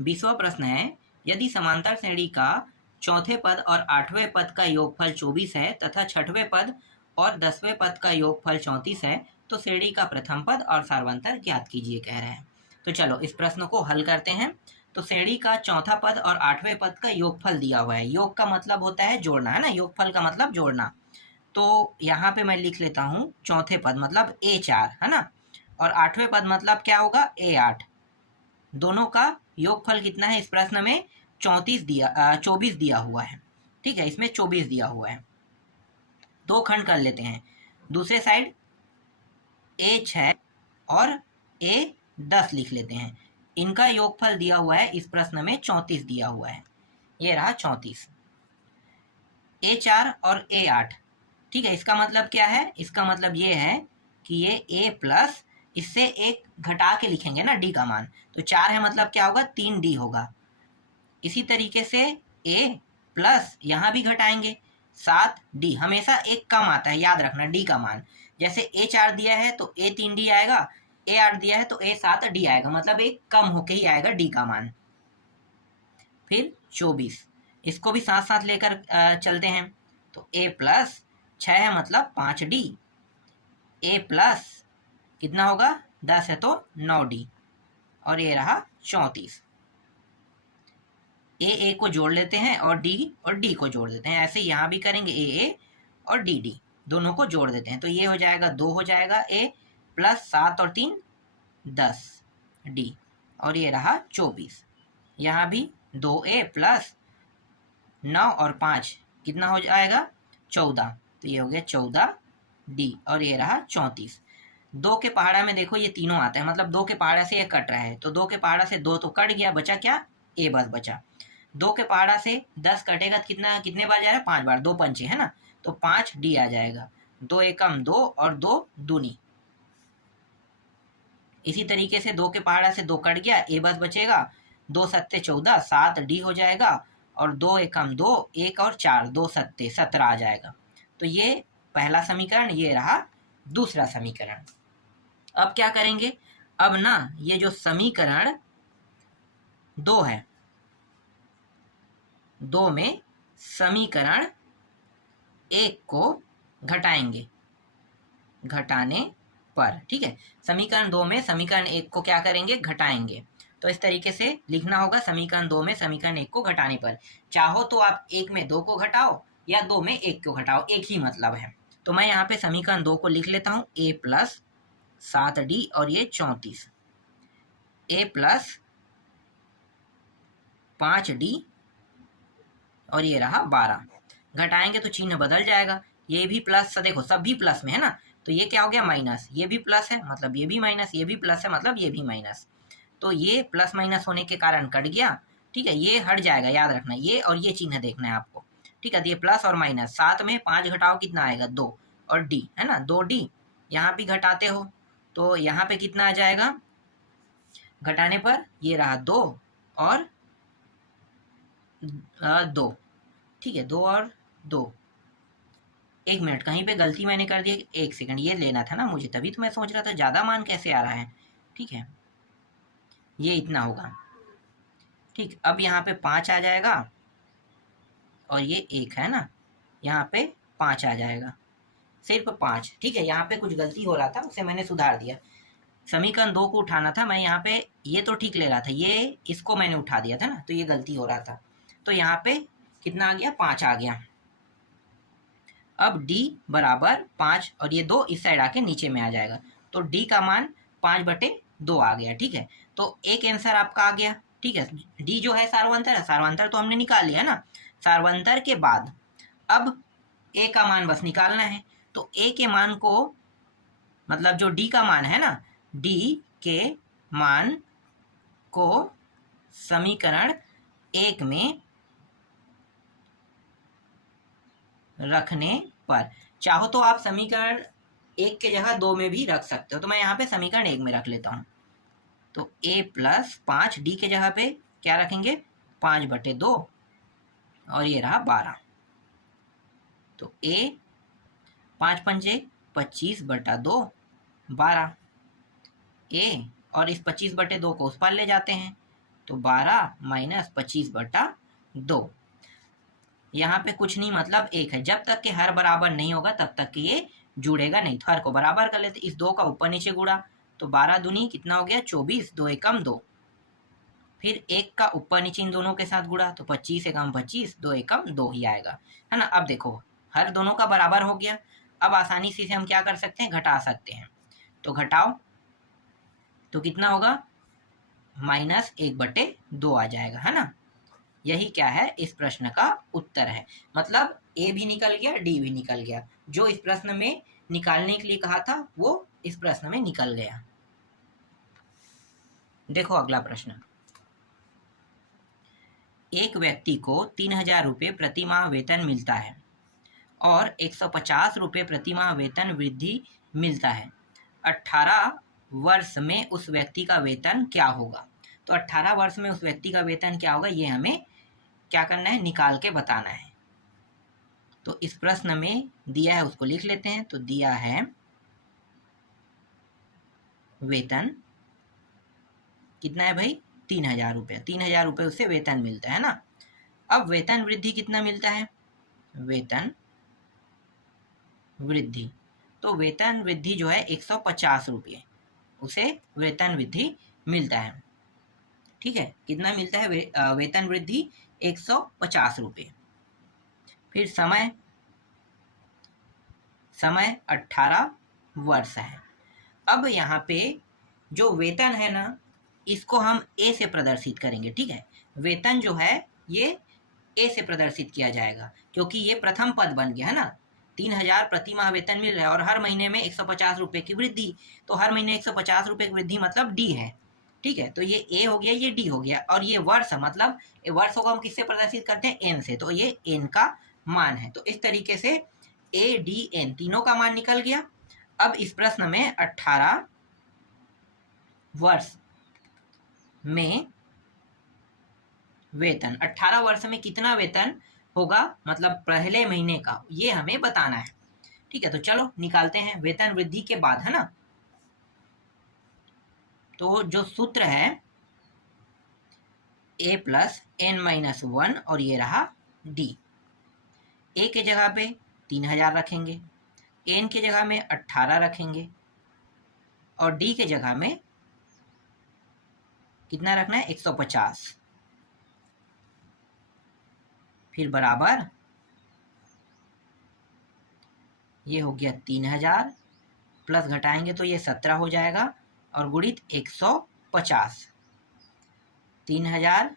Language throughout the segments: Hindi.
20वां प्रश्न है, यदि समांतर श्रेणी का चौथे पद और 8वें पद का योगफल 24 है तथा 6वें पद और 10वें पद का योगफल 34 है, तो श्रेणी का प्रथम पद और सार्वंतर ज्ञात कीजिए कह रहे हैं। तो चलो इस प्रश्न को हल करते हैं। तो श्रेणी का चौथा पद और 8वें पद का योगफल दिया हुआ है। योग का मतलब होता है जोड़ना, है ना, योगफल का मतलब जोड़ना। तो यहाँ पे मैं लिख लेता हूँ चौथे पद मतलब A4, है ना, और 8वें पद मतलब क्या होगा A8। दोनों का योगफल कितना है इस प्रश्न में 24 दिया हुआ है। ठीक है, इसमें 24 दिया हुआ है। दो खंड कर लेते हैं। दूसरे साइड A6 और A10 लिख लेते हैं। इनका योगफल दिया हुआ है इस प्रश्न में 34 दिया हुआ है। ये रहा 34। A4 और A8, ठीक है, इसका मतलब क्या है? इसका मतलब ये है कि ये A प्लस, इससे एक घटा के लिखेंगे ना D का मान, तो 4 है मतलब क्या होगा 3D होगा। इसी तरीके से A प्लस यहाँ भी घटाएंगे 7D, हमेशा एक कम आता है, याद रखना D का मान। जैसे A4 दिया है तो A 3D आएगा, A8 दिया है तो A 7D आएगा, मतलब एक कम होके ही आएगा D का मान। फिर 24, इसको भी साथ साथ लेकर चलते हैं। तो A प्लस 6 है मतलब 5D, A प्लस कितना होगा 10 है तो 9D, और ये रहा 34। A को जोड़ लेते हैं और D को जोड़ देते हैं। ऐसे यहाँ भी करेंगे, A और D दोनों को जोड़ देते हैं। तो ये हो जाएगा 2 हो जाएगा A प्लस 7 और 3 10D, और ये रहा 24। यहाँ भी 2A प्लस 9 और 5 कितना हो जाएगा 14, तो ये हो गया 14D, और ये रहा 34। 2 के पहाड़ा में देखो ये तीनों आता है, मतलब 2 के पहाड़ा से ये कट रहा है, तो 2 के पहाड़ा से 2 तो कट गया, बचा क्या A बस बचा। 2 के पहाड़ा से 10 कटेगा तो कितने बार जा रहा है 5 बार, 2 पंचे है ना, तो 5D आ जाएगा। 2 एकम 2 और 2 दूनी। इसी तरीके से 2 के पहाड़ा से 2 कट गया, A बस बचेगा, 2 सत्ते 14, 7D हो जाएगा, और 2 एकम 2, 1 और 4, 2 सत्ते 17 आ जाएगा। तो ये पहला समीकरण, ये रहा दूसरा समीकरण। अब क्या करेंगे? अब ना ये जो समीकरण 2 है, 2 में समीकरण 1 को घटाएंगे, घटाने पर, ठीक है, समीकरण 2 में समीकरण 1 को क्या करेंगे घटाएंगे। तो इस तरीके से लिखना होगा, समीकरण 2 में समीकरण 1 को घटाने पर। चाहो तो आप 1 में 2 को घटाओ या 2 में 1 को घटाओ, एक ही मतलब है। तो मैं यहाँ पे समीकरण 2 को लिख लेता हूँ, A प्लस 7D और ये 34, A प्लस 5D और ये रहा 12। घटाएंगे तो चिन्ह बदल जाएगा, ये भी प्लस, देखो सब भी प्लस में है ना, तो ये क्या हो गया माइनस, ये भी प्लस है मतलब ये भी माइनस, ये भी प्लस है मतलब ये भी माइनस, तो ये प्लस माइनस होने के कारण कट गया। ठीक है, ये हट जाएगा, याद रखना, ये और ये चिन्ह देखना है आपको। ठीक है, तो ये प्लस और माइनस, 7 में 5 घटाओ कितना आएगा 2, और D है ना 2D, यहाँ भी घटाते हो तो यहाँ पे कितना आ जाएगा घटाने पर, ये रहा 2 और 2, ठीक है 2 और 2। 1 मिनट, कहीं पे गलती मैंने कर दी, 1 सेकंड, ये लेना था ना मुझे, तभी तो मैं सोच रहा था ज़्यादा मान कैसे आ रहा है। ठीक है, ये इतना होगा। ठीक, अब यहाँ पे 5 आ जाएगा और ये 1 है ना, यहाँ पे 5 आ जाएगा, सिर्फ 5। ठीक है, यहाँ पे कुछ गलती हो रहा था, उसे मैंने सुधार दिया। समीकरण 2 को उठाना था, मैं यहाँ पे ये तो ठीक ले रहा था, ये इसको मैंने उठा दिया था ना, तो ये गलती हो रहा था। तो यहाँ पे कितना आ गया 5 आ गया। अब D बराबर 5 और ये 2 इस साइड आके नीचे में आ जाएगा, तो D का मान 5/2 आ गया। ठीक है, तो एक आंसर आपका आ गया। ठीक है, D जो है सार्वंतर है, सार्वंतर तो हमने निकाल लिया ना। सार्वंतर के बाद अब A का मान बस निकालना है, तो A के मान को, मतलब जो D का मान है ना, D के मान को समीकरण 1 में रखने पर, चाहो तो आप समीकरण 1 के जगह 2 में भी रख सकते हो, तो मैं यहाँ पे समीकरण 1 में रख लेता हूँ। तो A प्लस 5D के जगह पे क्या रखेंगे 5/2, और ये रहा 12। तो A 5 पंजे 25/2 12, A और इस 25/2 को उस पार ले जाते हैं, तो 12 माइनस 25/2। यहाँ पे कुछ नहीं, मतलब 1 है। जब तक कि हर बराबर नहीं होगा तब तक कि ये जुड़ेगा नहीं। तो हर को बराबर कर लेते, इस 2 का ऊपर नीचे गुणा, तो 12 दूनी कितना हो गया 24, 2 एकम 2। फिर 1 का ऊपर नीचे इन दोनों के साथ गुणा, तो 25 एकम 25, 2 एकम 2 ही आएगा, है ना। अब देखो हर दोनों का बराबर हो गया। अब आसानी से इसे हम क्या कर सकते हैं, घटा सकते हैं। तो घटाओ तो कितना होगा, -1/2 आ जाएगा, है ना। यही क्या है, इस प्रश्न का उत्तर है। मतलब ए भी निकल गया, डी भी निकल गया। जो इस प्रश्न में निकालने के लिए कहा था वो इस प्रश्न में निकल गया। देखो अगला प्रश्न। एक व्यक्ति को 3000 रुपये प्रति माह वेतन मिलता है और 150 रुपये प्रति माह वेतन वृद्धि मिलता है। 18 वर्ष में उस व्यक्ति का वेतन क्या होगा। तो 18 वर्ष में उस व्यक्ति का वेतन क्या होगा, ये हमें क्या करना है, निकाल के बताना है। तो इस प्रश्न में दिया है उसको लिख लेते हैं। तो दिया है वेतन कितना है भाई, 3000 रुपये। 3000 रुपये उससे वेतन मिलता है ना। अब वेतन वृद्धि कितना मिलता है, वेतन वृद्धि, तो वेतन वृद्धि जो है 150 रुपये उसे वेतन वृद्धि मिलता है। ठीक है, कितना मिलता है वेतन वृद्धि 150 रुपये। फिर समय 18 वर्ष है। अब यहाँ पे जो वेतन है ना, इसको हम ए से प्रदर्शित करेंगे। ठीक है, वेतन जो है ये ए से प्रदर्शित किया जाएगा क्योंकि ये प्रथम पद बन गया है ना। 3000 प्रति माह वेतन मिल रहा है और हर महीने में 150 रुपये की वृद्धि, तो हर महीने 150 रुपये की वृद्धि मतलब डी है। ठीक है, तो ये ए हो गया, ये डी हो गया, और ये वर्ष मतलब वर्ष को हम किससे प्रदर्शित करते हैं, एन से, तो ये एन का मान है। तो इस तरीके से ए डी एन तीनों का मान निकल गया। अब इस प्रश्न में 18 वर्ष में वेतन, 18 वर्ष में कितना वेतन होगा मतलब पहले महीने का, ये हमें बताना है। ठीक है, तो चलो निकालते हैं वेतन वृद्धि के बाद, है ना। तो जो सूत्र है a प्लस n-1 और ये रहा d। a के जगह पे 3000 रखेंगे, n के जगह में 18 रखेंगे और d के जगह में कितना रखना है 150। फिर बराबर ये हो गया 3000 प्लस घटाएंगे तो ये 17 हो जाएगा और गुणित 150। 3000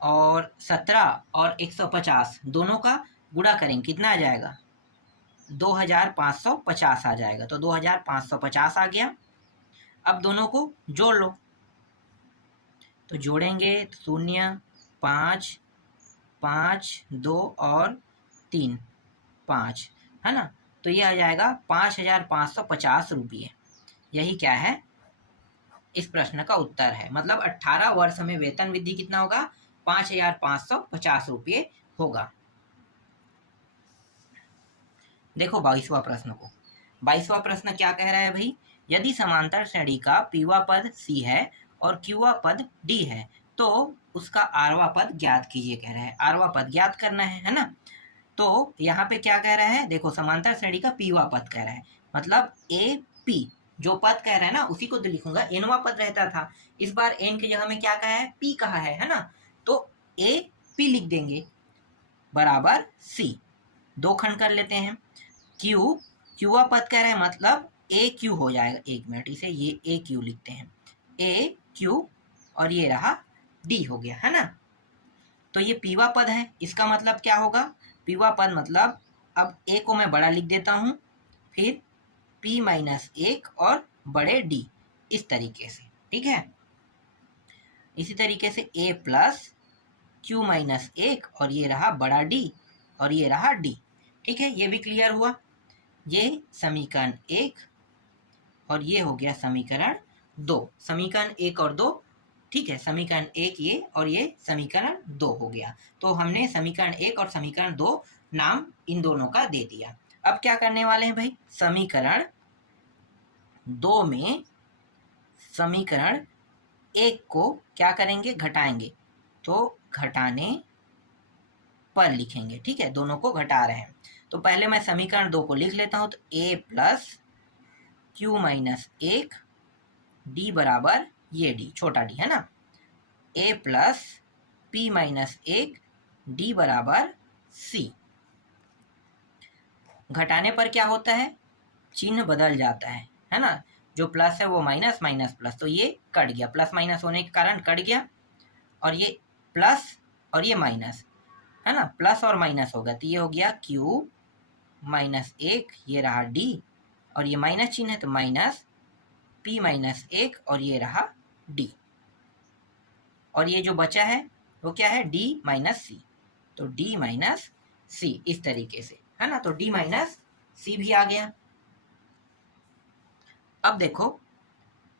और 17 और 150 दोनों का गुणा करेंगे, कितना आ जाएगा 2550 आ जाएगा। तो 2550 आ गया। अब दोनों को जोड़ लो, तो जोड़ेंगे 0 5 5 2 और 3 5, है ना। तो ये आ जाएगा 5550 रुपये। यही क्या है, इस प्रश्न का उत्तर है। मतलब 18 वर्ष में वेतन वृद्धि कितना होगा, 5550 रुपये होगा। देखो 22वां प्रश्न को। 22वां प्रश्न क्या कह रहा है भाई, यदि समांतर श्रेणी का पीवा पद सी है और क्यूवा पद डी है तो उसका आरवा पद ज्ञात कीजिए कह रहा है। आरवा पद ज्ञात करना है ना। तो यहाँ पे क्या कह रहा है, देखो समांतर श्रेणी का पीवा पद कह रहा है, मतलब ए पी जो पद कह रहा है ना उसी को तो लिखूंगा। एनवा पद रहता था, इस बार एन की जगह में क्या कहा है, पी कहा है ना। तो ए पी लिख देंगे बराबर सी। दो खंड कर लेते हैं। क्यू क्यूवा पद कह रहे हैं मतलब ए क्यू हो जाएगा। एक मिनट, इसे ये ए क्यू लिखते हैं, ए क्यू और ये रहा डी हो गया, है ना। तो ये पीवा पद है, इसका मतलब क्या होगा, पीवा पद मतलब अब ए को मैं बड़ा लिख देता हूं, फिर p माइनस 1 और बड़े d, इस तरीके से। ठीक है, इसी तरीके से a प्लस q माइनस 1 और ये रहा बड़ा d और ये रहा d। ठीक है, ये भी क्लियर हुआ। ये समीकरण 1 और ये हो गया समीकरण 2। समीकरण 1 और 2, ठीक है, समीकरण 1 ये और ये समीकरण 2 हो गया। तो हमने समीकरण 1 और समीकरण 2 नाम इन दोनों का दे दिया। अब क्या करने वाले हैं भाई, समीकरण 2 में समीकरण एक को क्या करेंगे, घटाएंगे, तो घटाने पर लिखेंगे। ठीक है, दोनों को घटा रहे हैं। तो पहले मैं समीकरण 2 को लिख लेता हूं, तो a plus Q minus 1 D बराबर ये डी, छोटा डी है ना, a plus p minus 1 D बराबर c। घटाने पर क्या होता है, चिन्ह बदल जाता है ना, जो प्लस है वो माइनस, माइनस प्लस, तो ये कट गया, प्लस माइनस होने के कारण कट गया, और ये प्लस और ये माइनस है ना, प्लस और माइनस होगा, तो ये हो गया Q माइनस 1, ये रहा D, और ये माइनस चिन्ह है तो माइनस P माइनस 1, और ये रहा D, और ये जो बचा है वो क्या है, D माइनस C, तो D माइनस C इस तरीके से है ना, तो D माइनस C भी आ गया। अब देखो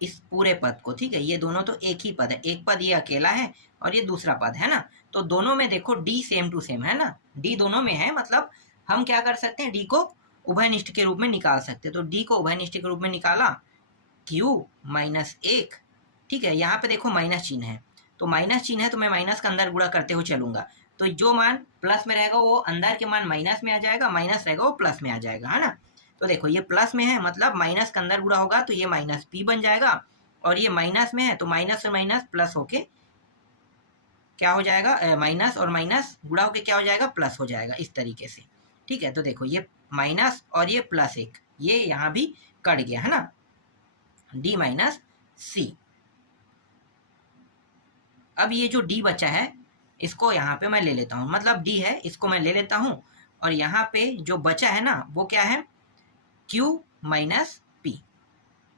इस पूरे पद को, ठीक है, ये दोनों तो एक ही पद है, एक पद ये अकेला है और ये दूसरा पद है ना, तो दोनों में देखो D सेम टू सेम है ना, D दोनों में है, मतलब हम क्या कर सकते हैं, D को उभयनिष्ठ के रूप में निकाल सकते हैं। तो D को उभयनिष्ठ के रूप में निकाला, Q माइनस 1, ठीक है, यहाँ पे देखो माइनस चिन्ह है, तो माइनस चिन्ह है तो मैं माइनस का अंदर गुणा करते हुए चलूंगा, तो जो मान प्लस में रहेगा वो अंदर के मान माइनस में आ जाएगा, माइनस रहेगा वो प्लस में आ जाएगा, है ना। तो देखो ये प्लस में है, मतलब माइनस का अंदर गुणा होगा तो ये माइनस पी बन जाएगा, और ये माइनस में है तो माइनस और माइनस प्लस होके क्या हो जाएगा, माइनस और माइनस गुणा होके क्या हो जाएगा, प्लस हो जाएगा, इस तरीके से। ठीक है, तो देखो ये माइनस और ये प्लस 1, ये यहाँ भी कट गया है ना, D माइनस C। अब ये जो D बचा है इसको यहाँ पे मैं ले लेता हूँ, मतलब D है इसको मैं ले लेता हूँ, और यहाँ पे जो बचा है ना वो क्या है, Q माइनस P,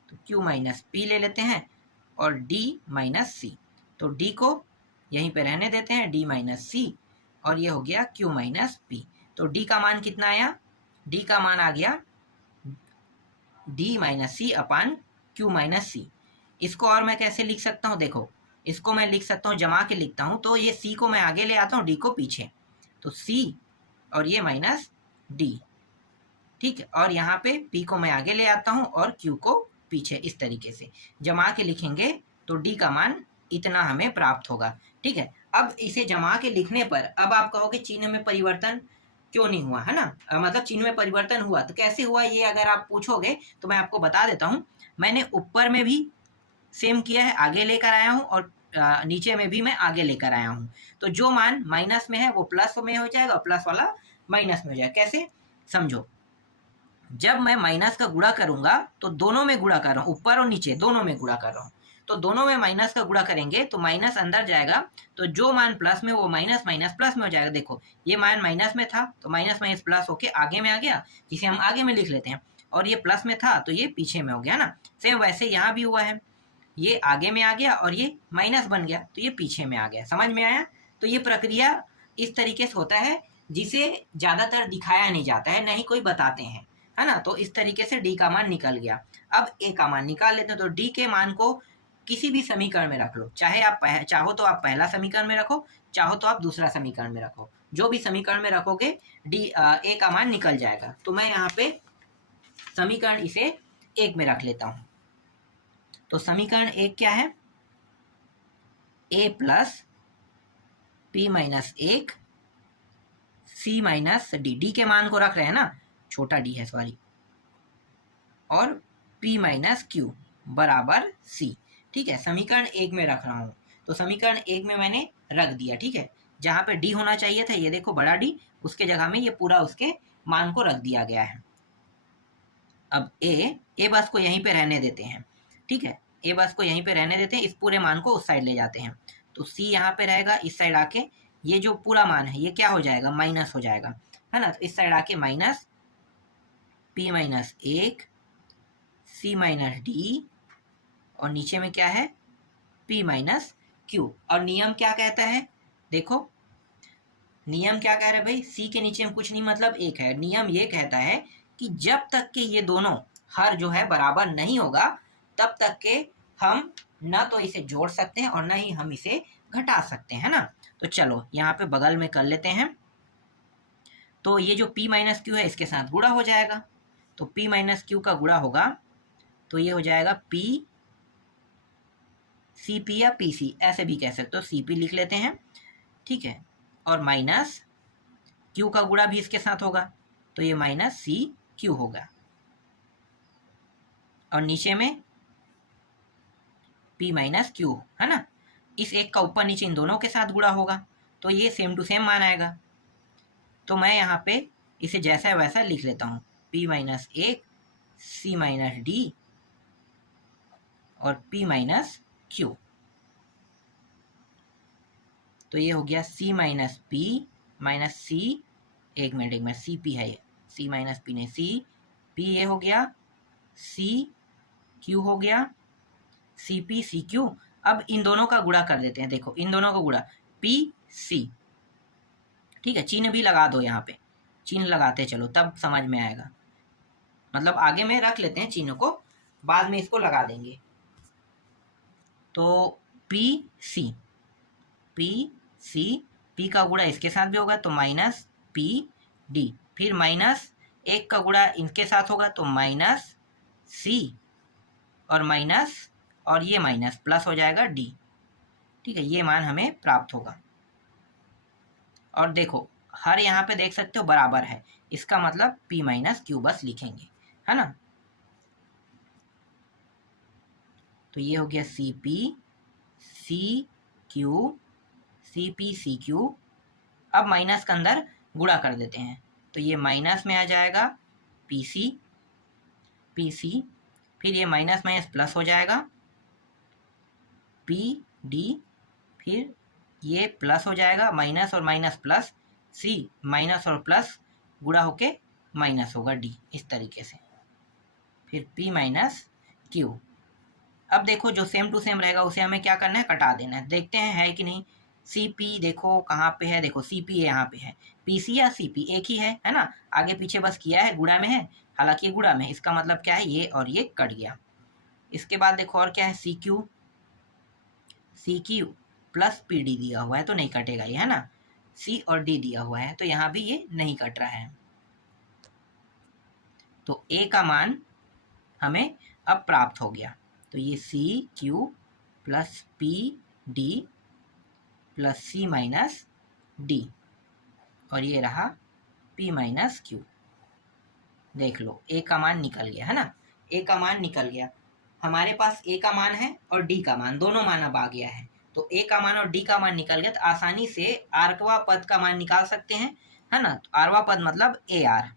तो Q माइनस P ले लेते हैं, और D माइनस C, तो D को यहीं पे रहने देते हैं, D माइनस C, और ये हो गया Q माइनस P। तो D का मान कितना आया, D का मान आ गया D माइनस C अपान Q माइनस C। इसको और मैं कैसे लिख सकता हूँ, देखो इसको मैं लिख सकता हूँ, जमा के लिखता हूँ, तो ये C को मैं आगे ले आता हूँ, D को पीछे, तो C और ये माइनस D, ठीक है, और यहाँ पे P को मैं आगे ले आता हूँ और Q को पीछे, इस तरीके से जमा के लिखेंगे तो D का मान इतना हमें प्राप्त होगा। ठीक है, अब इसे जमा के लिखने पर अब आप कहोगे चिन्ह में परिवर्तन क्यों नहीं हुआ, है ना, मतलब चिन्ह में परिवर्तन हुआ तो कैसे हुआ, ये अगर आप पूछोगे तो मैं आपको बता देता हूँ। मैंने ऊपर में भी सेम किया है, आगे लेकर आया हूँ, और नीचे में भी मैं आगे लेकर आया हूँ, तो जो मान माइनस में है वो प्लस में हो जाएगा, प्लस वाला माइनस में हो जाएगा। कैसे, समझो, जब मैं माइनस का गुणा करूंगा तो दोनों में गुणा कर रहा हूँ, ऊपर और नीचे दोनों में गुणा कर रहा हूँ, तो दोनों में माइनस का गुणा करेंगे तो माइनस अंदर जाएगा, तो जो मान प्लस में वो माइनस माइनस प्लस में हो जाएगा। देखो ये मान माइनस में था तो माइनस माइनस प्लस होके आगे में आ गया, जिसे हम आगे में लिख लेते हैं, और ये प्लस में था तो ये पीछे में हो गया ना। सेम वैसे यहाँ भी हुआ है, ये आगे में आ गया और ये माइनस बन गया तो ये पीछे में आ गया। समझ में आया? तो ये प्रक्रिया इस तरीके से होता है जिसे ज़्यादातर दिखाया नहीं जाता है, नहीं कोई बताते हैं, है ना। तो इस तरीके से डी का मान निकल गया। अब ए का मान निकाल लेते हैं। तो डी के मान को किसी भी समीकरण में रख लो, चाहे आप चाहो तो आप पहला समीकरण में रखो, चाहो तो आप दूसरा समीकरण में रखो, जो भी समीकरण में रखोगे डी ए का मान निकल जाएगा। तो मैं यहाँ पे समीकरण इसे एक में रख लेता हूँ। तो समीकरण एक क्या है, ए प्लस पी माइनस 1 सी माइनस डी, डी के मान को रख रहे हैं ना, छोटा डी है सॉरी, और पी माइनस क्यू बराबर सी। ठीक है, समीकरण एक में रख रहा हूँ, तो समीकरण एक में मैंने रख दिया। ठीक है, जहाँ पे डी होना चाहिए था, ये देखो बड़ा डी, उसके जगह में ये पूरा उसके मान को रख दिया गया है। अब ए बस को यहीं पे रहने देते हैं। ठीक है, ए बस को यहीं पे रहने देते हैं, इस पूरे मान को उस साइड ले जाते हैं, तो सी यहाँ पे रहेगा, इस साइड आके ये जो पूरा मान है ये क्या हो जाएगा, माइनस हो जाएगा, है ना। तो इस साइड आके माइनस पी माइनस 1 सी माइनस डी, और नीचे में क्या है, पी माइनस क्यू। और नियम क्या कहता है, देखो नियम क्या कह रहा है भाई, सी के नीचे में कुछ नहीं मतलब एक है। नियम ये कहता है कि जब तक के ये दोनों हर जो है बराबर नहीं होगा, तब तक के हम ना तो इसे जोड़ सकते हैं और ना ही हम इसे घटा सकते हैं, ना। तो चलो यहाँ पे बगल में कर लेते हैं। तो ये जो p माइनस क्यू है इसके साथ गुणा हो जाएगा, तो p माइनस क्यू का गुणा होगा तो ये हो जाएगा p सी पी या पी सी ऐसे भी कह सकते हो, सी पी लिख लेते हैं, ठीक है, और माइनस क्यू का गुणा भी इसके साथ होगा, तो ये माइनस सी क्यू होगा, और नीचे में पी माइनस क्यू, है ना। इस एक का ऊपर नीचे इन दोनों के साथ गुणा होगा, तो ये सेम टू सेम मान आएगा। तो मैं यहाँ पे इसे जैसा है वैसा लिख लेता हूँ, पी माइनस एक सी माइनस डी और पी माइनस क्यू। तो ये हो गया सी माइनस पी माइनस सी, एक मिनट सी पी है ये, सी माइनस पी नहीं सी पी, ये हो गया सी क्यू हो गया, सी पी सी क्यू। अब इन दोनों का गुणा कर देते हैं, देखो इन दोनों का गुणा पी सी, ठीक है, चिन्ह भी लगा दो, यहाँ पे चिन्ह लगाते चलो तब समझ में आएगा, मतलब आगे में रख लेते हैं चिन्ह को, बाद में इसको लगा देंगे। तो P C, P C, P का गुणा इसके साथ भी होगा तो माइनस पी डी, फिर माइनस एक का गुणा इनके साथ होगा तो माइनस सी, और माइनस और ये माइनस प्लस हो जाएगा डी, ठीक है, ये मान हमें प्राप्त होगा। और देखो हर यहाँ पे देख सकते हो बराबर है, इसका मतलब पी माइनस क्यू बस लिखेंगे, है ना। तो ये हो गया C P C Q, C P C Q. अब माइनस के अंदर गुणा कर देते हैं, तो ये माइनस में आ जाएगा पी सी, पी सी, फिर ये माइनस माइनस प्लस हो जाएगा पी डी, फिर ये प्लस हो जाएगा माइनस और माइनस प्लस सी, माइनस और प्लस गुणा होके माइनस होगा डी, इस तरीके से, फिर पी माइनस क्यू। अब देखो जो सेम टू सेम रहेगा उसे हमें क्या करना है, कटा देना है, देखते हैं है कि नहीं। सी पी देखो कहाँ पे है, देखो सी पी यहाँ पे है, पी सी या सी पी एक ही है ना, आगे पीछे बस किया है, गुणा में है, हालांकि ये गुणा में, इसका मतलब क्या है, ये और ये कट गया। इसके बाद देखो और क्या है, C Q, C Q plus P D दिया हुआ है तो नहीं कटेगा ये, है ना, सी और डी दिया हुआ है तो यहाँ भी ये नहीं कट रहा है। तो ए का मान हमें अब प्राप्त हो गया, तो ये C Q plus P D plus C minus D, और ये रहा पी माइनस क्यू। देख लो ए का मान निकल गया, है ना, ए का मान निकल गया। हमारे पास ए का मान है और डी का मान, दोनों मान अब आ गया है, तो ए का मान और डी का मान निकल गया, तो आसानी से आरवा पद का मान निकाल सकते हैं, है ना। तो आरवा पद मतलब ए आर,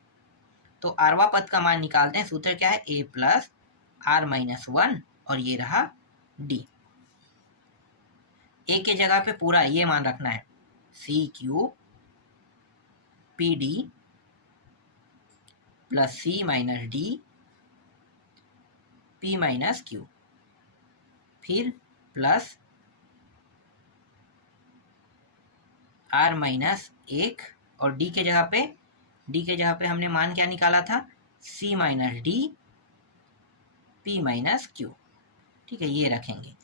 तो आरवा पद का मान निकालते हैं, सूत्र क्या है, ए प्लस आर माइनस वन, और ये रहा डी। ए के जगह पे पूरा ये मान रखना है, C Q P D plus C minus D P minus Q, फिर प्लस आर माइनस एक, और डी के जगह पे हमने मान क्या निकाला था, C minus D P minus Q, ठीक है, ये रखेंगे।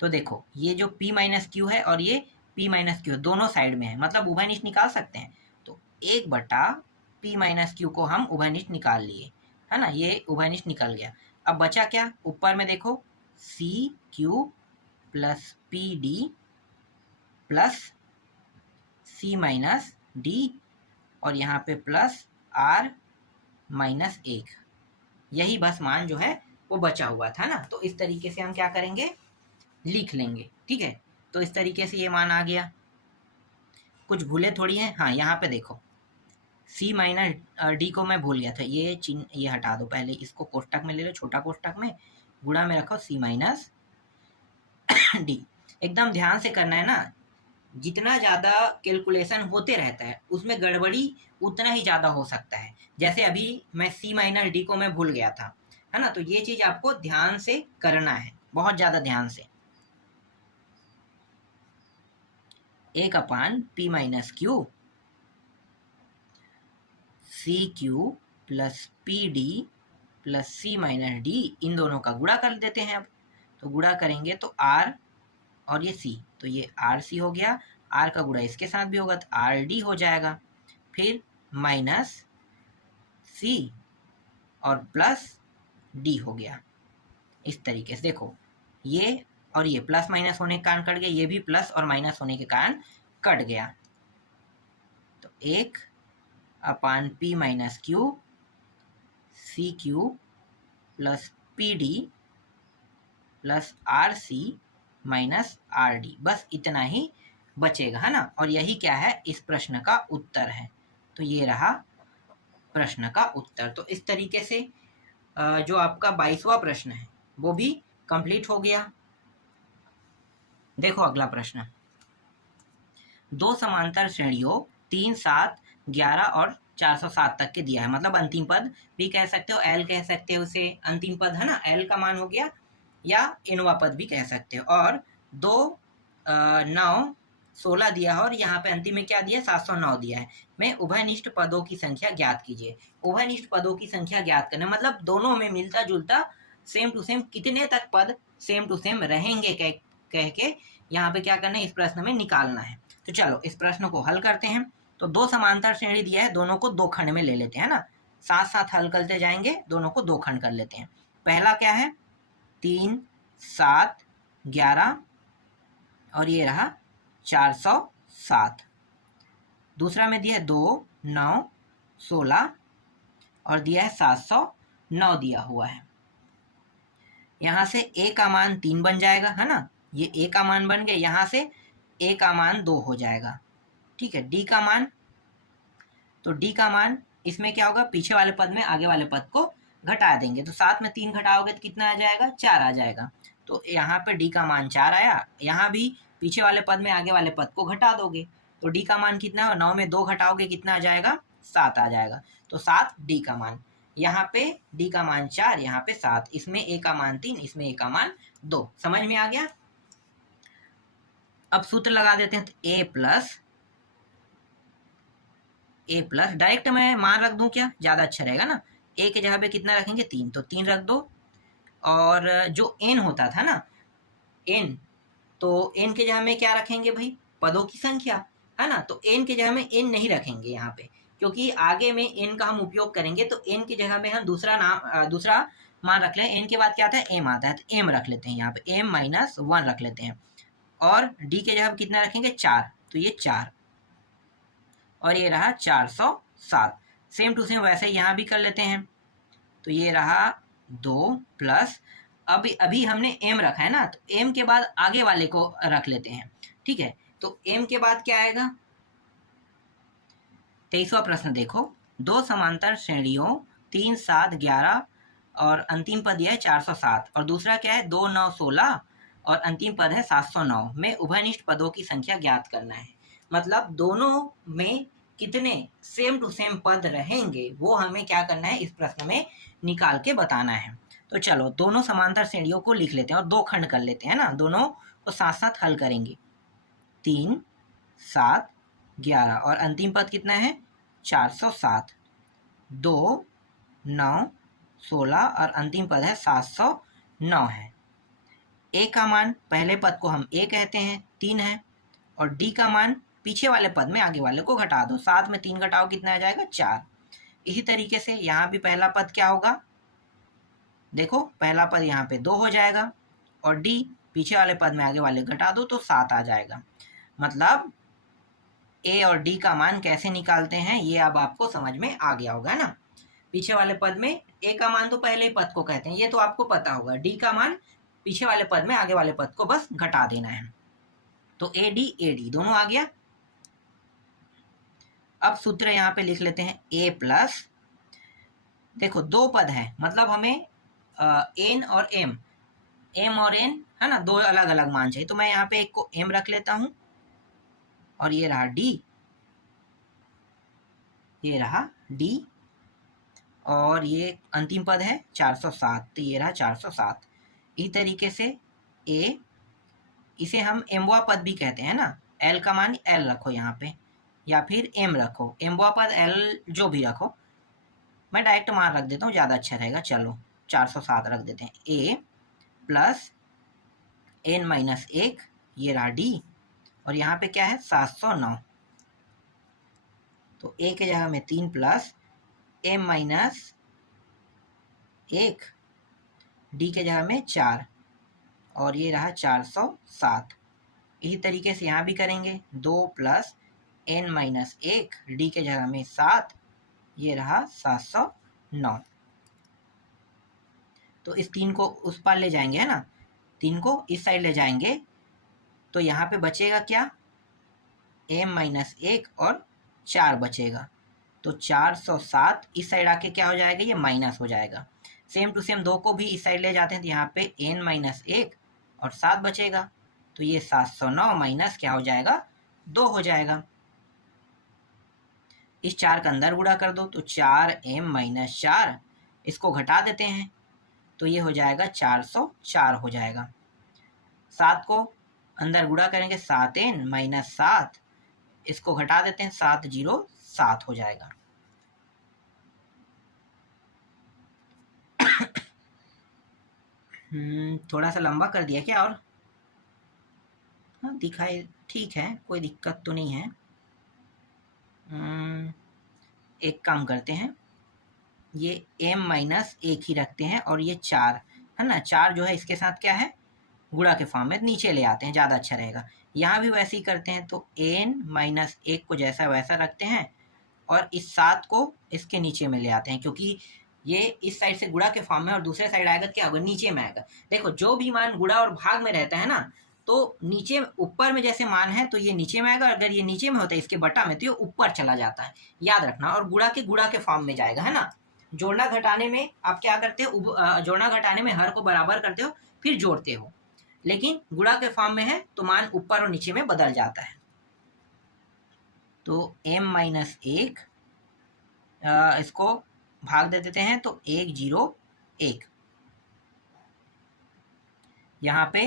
तो देखो ये जो p माइनस क्यू है और ये p माइनस क्यू दोनों साइड में है, मतलब उभयनिष्ठ निकाल सकते हैं, तो एक बटा p माइनस क्यू को हम उभयनिष्ठ निकाल लिए, है ना, ये उभयनिष्ठ निकल गया। अब बचा क्या, ऊपर में देखो C Q plus P D plus C minus D, और यहाँ पे प्लस आर माइनस एक, यही बस मान जो है वो बचा हुआ था ना। तो इस तरीके से हम क्या करेंगे, लिख लेंगे, ठीक है। तो इस तरीके से ये मान आ गया, कुछ भूले थोड़ी हैं। हाँ यहाँ पे देखो सी माइनस डी को मैं भूल गया था, ये चिन्ह ये हटा दो, पहले इसको कोष्टक में ले लो, छोटा कोष्टक में गुणा में रखो सी माइनस डी। एकदम ध्यान से करना है ना, जितना ज़्यादा कैलकुलेशन होते रहता है उसमें गड़बड़ी उतना ही ज़्यादा हो सकता है। जैसे अभी मैं सी माइनस डी को मैं भूल गया था, है ना, तो ये चीज़ आपको ध्यान से करना है, बहुत ज़्यादा ध्यान से। एक अपान P minus Q C Q plus P D plus C minus D, इन दोनों का गुणा कर देते हैं। अब तो गुणा करेंगे तो आर और ये सी, तो ये आर सी हो गया, आर का गुणा इसके साथ भी होगा तो आर डी हो जाएगा, फिर माइनस सी और प्लस डी हो गया, इस तरीके से देखो, ये और ये प्लस माइनस होने के कारण कट गया, ये भी प्लस और माइनस होने के कारण कट गया। तो 1/p minus Q C Q plus P D plus R C minus R D, बस इतना ही बचेगा, है ना। और यही क्या है, इस प्रश्न का उत्तर है। तो ये रहा प्रश्न का उत्तर। तो इस तरीके से जो आपका 22वां प्रश्न है वो भी कंप्लीट हो गया। देखो अगला प्रश्न, दो समांतर श्रेणियों 3, 7, 11 और 407 तक के दिया है, मतलब अंतिम पद भी कह सकते हो, एल कह सकते हो उसे, अंतिम पद है ना, एल का मान हो गया, या इनवा पद भी कह सकते हो। और 2, 9, 16 दिया है, और यहाँ पे अंतिम में क्या दिया है, 709 दिया है। में उभयनिष्ठ पदों की संख्या ज्ञात कीजिए। उभयनिष्ठ पदों की संख्या ज्ञात करना मतलब दोनों में मिलता जुलता सेम टू सेम कितने तक पद सेम टू सेम रहेंगे कह के यहाँ पे क्या करना है, इस प्रश्न में निकालना है। तो चलो इस प्रश्न को हल करते हैं। तो दो समांतर श्रेणी दिया है, दोनों को दो खंड में ले लेते हैं ना, साथ साथ हल करते जाएंगे, दोनों को दो खंड कर लेते हैं। पहला क्या है, 3, 7, 11 और ये रहा 407। दूसरा में दिया है 2, 9, 16 और दिया है 709 दिया हुआ है। यहाँ से a का मान 3 बन जाएगा, है ना, ये a का मान बन गया, यहाँ से a का मान 2 हो जाएगा। ठीक है, d का मान, तो d का मान इसमें क्या होगा, पीछे वाले पद में आगे वाले पद को घटा देंगे, तो 7 में 3 घटाओगे तो कितना आ जाएगा, 4 आ जाएगा। तो यहाँ पे d का मान 4 आया, यहाँ भी पीछे वाले पद में आगे वाले पद को घटा दोगे, तो d का मान कितना है, 9 में 2 घटाओगे कितना आ जाएगा, 7 आ जाएगा। तो 7 d का मान, यहाँ पे d का मान 4, यहाँ पे 7, इसमें a का मान 3, इसमें a का मान 2। समझ में आ गया। अब सूत्र लगा देते हैं, तो a प्लस डायरेक्ट मैं मान रख दूं क्या, ज़्यादा अच्छा रहेगा ना, a के जगह पे कितना रखेंगे, 3, तो 3 रख दो। और जो n होता था ना, n, तो n के जगह में क्या रखेंगे भाई, पदों की संख्या, है ना, तो n के जगह में n नहीं रखेंगे यहाँ पे, क्योंकि आगे में n का हम उपयोग करेंगे, तो n की जगह में हम दूसरा मान रख लें। n के बाद क्या आता है, m आता है, तो m रख लेते हैं, यहाँ पे m माइनस 1 रख लेते हैं। और d के जगह कितना रखेंगे, 4, तो ये 4 और ये रहा 407। सेम टू सेम वैसे यहाँ भी कर लेते हैं, तो ये रहा 2 प्लस, अभी हमने m रखा है ना, तो m के बाद आगे वाले को रख लेते हैं। ठीक है, तो m के बाद क्या आएगा, 23वां प्रश्न देखो, दो समांतर श्रेणियों 3, 7, 11 और अंतिम पद यह है 407, और दूसरा क्या है 2, 9, 16 और अंतिम पद है 709 में उभयनिष्ठ पदों की संख्या ज्ञात करना है। मतलब दोनों में कितने सेम टू सेम पद रहेंगे वो हमें क्या करना है, इस प्रश्न में निकाल के बताना है। तो चलो दोनों समांतर श्रेणियों को लिख लेते हैं और दो खंड कर लेते हैं ना, दोनों को साथ साथ हल करेंगे। 3, 7, 11 और अंतिम पद कितना है, 407, 2, 9, 16 और अंतिम पद है 709 है। a का मान पहले पद को हम a कहते हैं, 3 है, और d का मान पीछे वाले पद में आगे वाले को घटा दो, 7 में 3 घटाओ कितना आ जाएगा, 4। इसी तरीके से यहाँ भी पहला पद क्या होगा, देखो पहला पद यहाँ पे 2 हो जाएगा, और d पीछे वाले पद में आगे वाले घटा दो तो 7 आ जाएगा। मतलब a और d का मान कैसे निकालते हैं ये अब आपको समझ में आ गया होगा ना। पीछे वाले पद में a का मान तो पहले ही पद को कहते हैं, ये तो आपको पता होगा, d का मान पीछे वाले पद में आगे वाले पद को बस घटा देना है। तो AD दोनों आ गया। अब सूत्र यहाँ पे लिख लेते हैं, a प्लस, देखो दो पद है, मतलब हमें n और m और n है ना, दो अलग अलग मान चाहिए, तो मैं यहाँ पे एक को m रख लेता हूँ, और ये रहा d, ये रहा d, और ये अंतिम पद है 407, तो ये रहा 407। इसी तरीके से a, इसे हम mवा पद भी कहते हैं ना, l का मान l रखो यहाँ पे, या फिर m रखो, mवा पद l जो भी रखो, मैं डायरेक्ट मान रख देता हूँ, ज़्यादा अच्छा रहेगा। चलो 407 रख देते हैं, a प्लस n माइनस 1, ये रहा d, और यहाँ पे क्या है 709, तो a के जगह में 3 प्लस m माइनस 1 डी के जगह में 4 और ये रहा 407। इसी तरीके से यहाँ भी करेंगे 2 प्लस n माइनस 1 डी के जगह में 7, ये रहा 709। तो इस 3 को उस पार ले जाएंगे, है ना, 3 को इस साइड ले जाएंगे तो यहाँ पे बचेगा क्या, m माइनस 1 और 4 बचेगा। तो 407 इस साइड आके क्या हो जाएगा, ये माइनस हो जाएगा। सेम टू सेम 2 को भी इस साइड ले जाते हैं तो यहाँ पे n माइनस 1 और 7 बचेगा। तो ये 709 माइनस क्या हो जाएगा, 2 हो जाएगा। इस 4 का अंदर गुणा कर दो तो 4m माइनस 4, इसको घटा देते हैं तो ये हो जाएगा 404 हो जाएगा। 7 को अंदर गुणा करेंगे 7n माइनस 7, इसको घटा देते हैं 707 हो जाएगा। थोड़ा सा लंबा कर दिया क्या, और हाँ दिखाई ठीक है, कोई दिक्कत तो नहीं है। एक काम करते हैं, ये m माइनस 1 ही रखते हैं और ये 4 है ना, 4 जो है इसके साथ क्या है, गुणा के फॉर्म में नीचे ले आते हैं, ज़्यादा अच्छा रहेगा। यहाँ भी वैसे ही करते हैं तो n माइनस 1 को जैसा वैसा रखते हैं और इस 7 को इसके नीचे में ले आते हैं, क्योंकि ये इस साइड से गुणा के फॉर्म में और दूसरे साइड आएगा क्या होगा, नीचे में आएगा। देखो जो भी मान गुणा और भाग में रहता है ना, तो नीचे ऊपर में जैसे मान है तो ये नीचे में आएगा, अगर ये नीचे में होता है इसके बटा में तो ये ऊपर चला जाता है, याद रखना। और गुणा के फॉर्म में जाएगा, है ना। जोड़ना घटाने में आप क्या करते हो, जोड़ना घटाने में हर को बराबर करते हो फिर जोड़ते हो, लेकिन गुणा के फॉर्म में है तो मान ऊपर और नीचे में बदल जाता है। तो m माइनस 1 इसको भाग दे देते हैं तो 101, यहाँ पे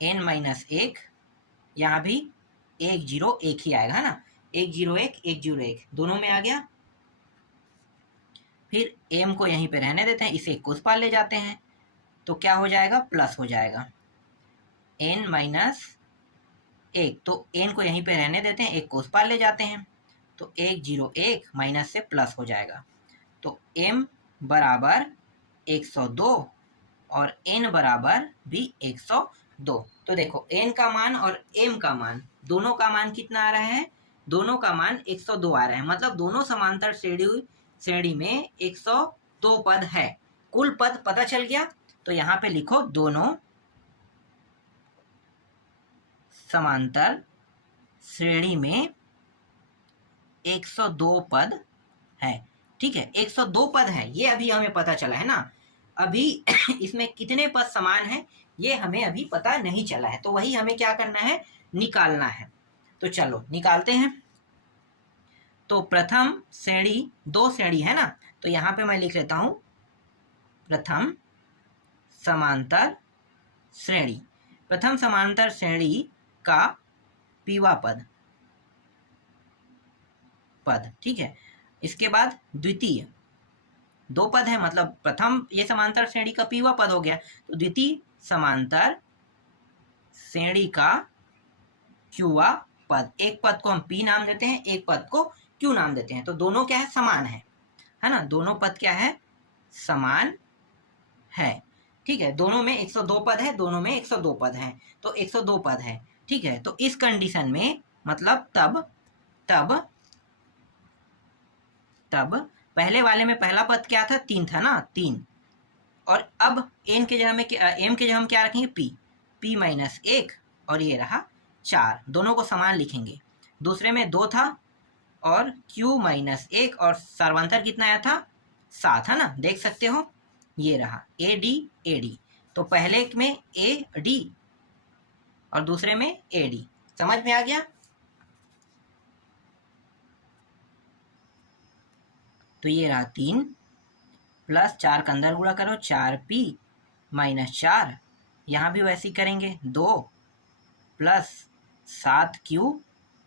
n माइनस 1, यहाँ भी 101 ही आएगा, है ना, 101 101 दोनों में आ गया। फिर m को यहीं पे रहने देते हैं, इसे उस पार ले जाते हैं तो क्या हो जाएगा, प्लस हो जाएगा n माइनस 1, तो n को यहीं पे रहने देते हैं, 1 को उस पार ले जाते हैं तो 101 माइनस से प्लस हो जाएगा। तो m बराबर 102 और n बराबर भी 102। तो देखो n का मान और m का मान, दोनों का मान कितना आ रहा है, दोनों का मान 102 आ रहा है, मतलब दोनों समांतर श्रेणी में 102 पद है। कुल पद पता चल गया, तो यहाँ पे लिखो दोनों समांतर श्रेणी में 102 पद है। ठीक है, 102 पद है, ये अभी हमें पता चला है ना। अभी इसमें कितने पद समान है ये हमें अभी पता नहीं चला है, तो वही हमें क्या करना है, निकालना है। तो चलो निकालते हैं। तो प्रथम श्रेणी, 2 श्रेणी है ना, तो यहाँ पे मैं लिख लेता हूँ प्रथम समांतर श्रेणी। प्रथम समांतर श्रेणी का पीवा पद, ठीक है। इसके बाद द्वितीय, 2 पद है, मतलब प्रथम ये समांतर श्रेणी का पीवा पद हो गया, तो द्वितीय समांतर श्रेणी का क्यूवा पद। एक पद को हम पी नाम देते हैं, एक पद को क्यू नाम देते हैं, तो दोनों क्या है, समान है ना, दोनों पद क्या है, समान है। ठीक है, दोनों में 102 पद है, दोनों में 102 पद है, तो 102 पद है। ठीक है, तो इस कंडीशन में मतलब तब पहले वाले में पहला पद क्या था, 3 था ना, 3, और अब n के जगह में m के जगह हम क्या रखेंगे, p माइनस 1 और ये रहा 4, दोनों को समान लिखेंगे। दूसरे में 2 था और q माइनस 1 और सर्वांतर कितना आया था, 7, है ना, देख सकते हो, ये रहा AD। तो पहले में AD और दूसरे में AD, समझ में आ गया। तो ये रहा 3 प्लस 4 का अंदर गुणा करो 4p माइनस 4, यहाँ भी वैसे ही करेंगे 2 प्लस 7q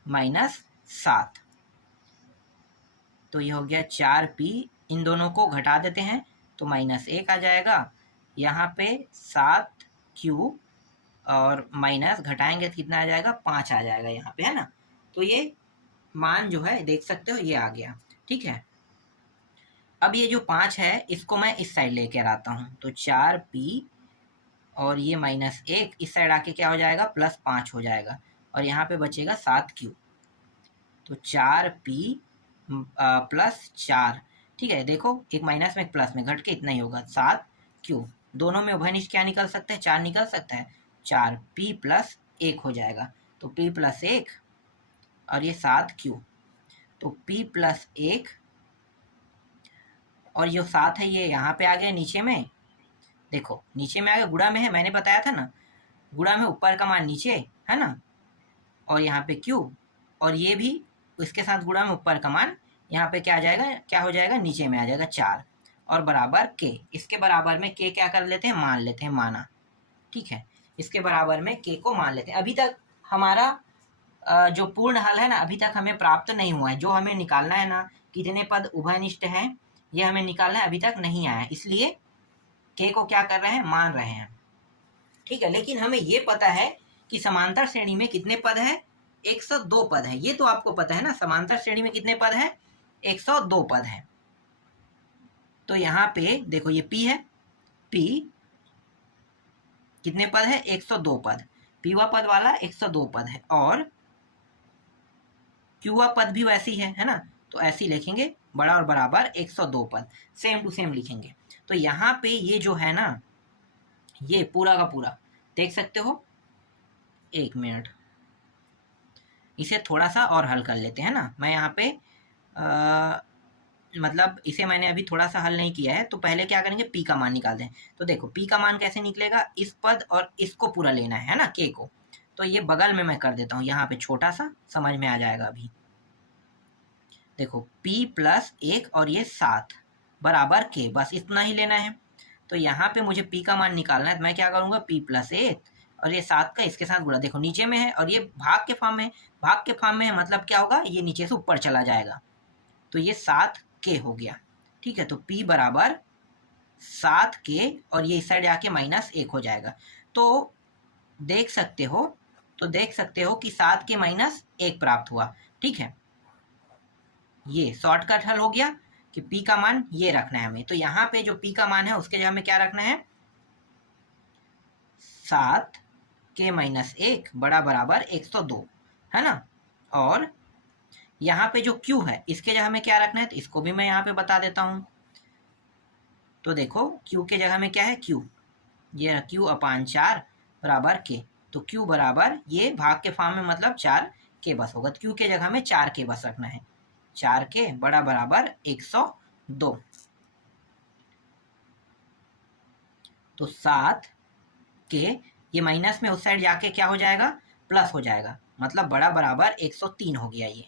माइनस 7, तो ये हो गया 4p, इन दोनों को घटा देते हैं तो माइनस 1 आ जाएगा, यहाँ पे 7q और माइनस घटाएंगे तो कितना आ जाएगा, 5 आ जाएगा यहाँ पे, है ना। तो ये मान जो है देख सकते हो, ये आ गया। ठीक है, अब ये जो 5 है इसको मैं इस साइड लेकर आता हूँ, तो 4p और ये -1 इस साइड आके क्या हो जाएगा, +5 हो जाएगा, और यहाँ पे बचेगा 7q। तो 4p +4, ठीक है। देखो एक माइनस में एक प्लस में घट के इतना ही होगा, 7q। दोनों में उभयनिष्ठ क्या निकल सकता है, 4 निकल सकता है, 4p + 1 हो जाएगा। तो p + 1 और ये 7q, तो p + 1 और जो 7 है ये यहाँ पे आ गया नीचे में। देखो नीचे में आ गया, गुणा में है, मैंने बताया था ना, गुणा में ऊपर का मान नीचे है ना, और यहाँ पे q, और ये भी इसके साथ गुणा में ऊपर का मान यहाँ पे क्या आ जाएगा, क्या हो जाएगा, नीचे में आ जाएगा 4, और बराबर k। इसके बराबर में k क्या कर लेते हैं, मान लेते हैं, माना, ठीक है। इसके बराबर में k को मान लेते हैं। अभी तक हमारा जो पूर्ण हल है ना, अभी तक हमें प्राप्त नहीं हुआ है। जो हमें निकालना है ना, कितने पद उभयनिष्ठ हैं, ये हमें निकालना है, अभी तक नहीं आया है, इसलिए k को क्या कर रहे हैं, मान रहे हैं, ठीक है। लेकिन हमें ये पता है कि समांतर श्रेणी में कितने पद है, 102 पद है, ये तो आपको पता है ना, समांतर श्रेणी में कितने पद है, 102 पद है। तो यहाँ पे देखो ये p है, p कितने पद है, 102 पद, pवा पद वाला 102 पद है, और qवा पद भी वैसी है ना, तो ऐसी लिखेंगे, बड़ा और बराबर 102 पद, सेम टू सेम लिखेंगे। तो यहाँ पे ये जो है ना, ये पूरा का पूरा देख सकते हो। एक मिनट, इसे थोड़ा सा और हल कर लेते हैं ना। मैं यहाँ पे मतलब इसे मैंने अभी थोड़ा सा हल नहीं किया है, तो पहले क्या करेंगे, p का मान निकाल दें। तो देखो p का मान कैसे निकलेगा, इस पद और इसको पूरा लेना है ना, k को। तो ये बगल में मैं कर देता हूँ, यहाँ पे छोटा सा, समझ में आ जाएगा अभी। देखो p + 1 और ये 7 बराबर k, बस इतना ही लेना है। तो यहाँ पे मुझे p का मान निकालना है, तो मैं क्या करूँगा, p + 1 और ये 7 का इसके साथ गुणा। देखो नीचे में है और ये भाग के फॉर्म में, भाग के फॉर्म में है, मतलब क्या होगा, ये नीचे से ऊपर चला जाएगा, तो ये 7k हो गया, ठीक है। तो p बराबर 7k और ये इस साइड आके -1 हो जाएगा। तो देख सकते हो कि 7k - 1 प्राप्त हुआ, ठीक है। ये शॉर्टकट हल हो गया कि p का मान ये रखना है हमें। तो यहाँ पे जो p का मान है उसके जगह हमें क्या रखना है, 7k - 1 बड़ा बराबर 102, है ना। और यहाँ पे जो q है इसके जगह हमें क्या रखना है, तो इसको भी मैं यहाँ पे बता देता हूँ। तो देखो q के जगह में क्या है, q, ये q/4 बराबर k। तो q बराबर ये भाग के फॉर्म में, मतलब 4k बस होगा, तो q के जगह में 4k बस रखना है, 4k बड़ा बराबर 102। तो 7k, ये माइनस में उस साइड जाके क्या हो जाएगा, प्लस हो जाएगा, मतलब बड़ा बराबर 103 हो गया ये।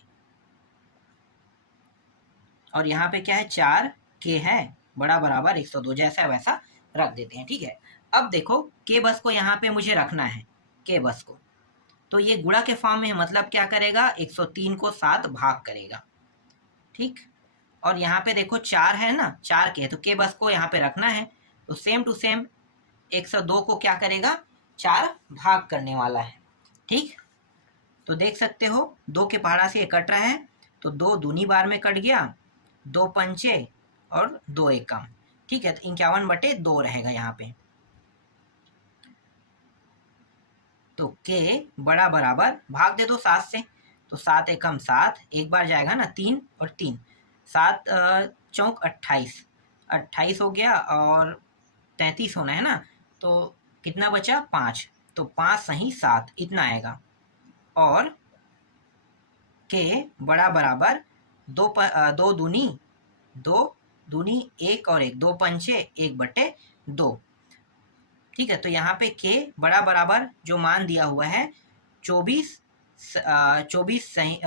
और यहाँ पे क्या है, 4k है, बड़ा बराबर 102, जैसा वैसा रख देते हैं, ठीक है। अब देखो k बस को यहाँ पे मुझे रखना है, k बस को, तो ये गुणा के फॉर्म में है, मतलब क्या करेगा, 103 को 7 भाग करेगा, ठीक। और यहाँ पे देखो 4 है ना, 4k है, तो k बस को यहाँ पे रखना है, तो सेम टू सेम 102 को क्या करेगा, 4 भाग करने वाला है, ठीक। तो देख सकते हो 2 के पहाड़ा से ये कट रहा है, तो 2 दूनी बार में कट गया, 2 पंचे और 2 एकम, ठीक है। तो 51/2 रहेगा यहाँ पे। तो k बड़ा बराबर, भाग दे दो 7 से, तो 7 एकम 7, एक बार जाएगा ना, 3 और 3, 7 चौक 28, 28 हो गया, और 33 होना है ना, तो कितना बचा, 5, तो 5 सही 7, इतना आएगा। और k बड़ा बराबर 2 दूनी 1 और 1, 2 पंचे 1/2, ठीक है। तो यहाँ पे k बड़ा बराबर जो मान दिया हुआ है 24 सही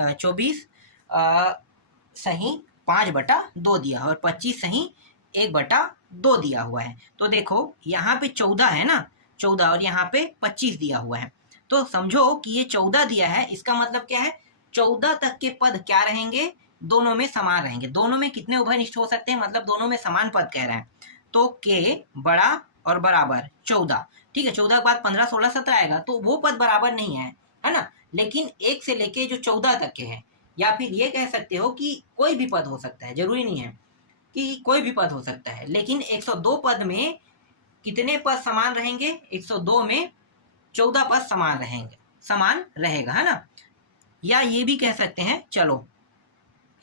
5/2 दिया है, और 25 सही 1/2 दिया हुआ है। तो देखो यहाँ पे 14 है ना, 14, और यहाँ पे 25 दिया हुआ है, तो समझो कि ये 14 दिया है, इसका मतलब क्या है, 14 तक के पद क्या रहेंगे, दोनों में समान रहेंगे। दोनों में कितने उभयनिष्ठ हो सकते हैं, मतलब दोनों में समान पद कह रहे हैं, तो k बड़ा और बराबर 14, ठीक है। 14 के बाद 15, 16, 17 आएगा, तो वो पद बराबर नहीं है, है ना। लेकिन 1 से लेके जो 14 तक के हैं, या फिर ये कह सकते हो कि कोई भी पद हो सकता है, जरूरी नहीं है कि कोई भी पद हो सकता है, लेकिन 102 पद में कितने पद समान रहेंगे? 102 में 14 पद समान रहेंगे, समान रहेगा, है ना। या ये भी कह सकते हैं, चलो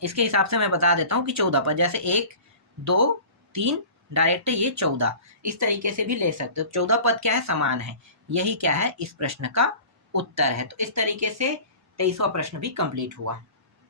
इसके हिसाब से मैं बता देता हूँ कि 14 पद, जैसे 1 2 3 डायरेक्ट ये 14, इस तरीके से भी ले सकते हो। 14 पद क्या है? समान है। यही क्या है? इस प्रश्न का उत्तर है। तो इस तरीके से 23वां प्रश्न भी कंप्लीट हुआ।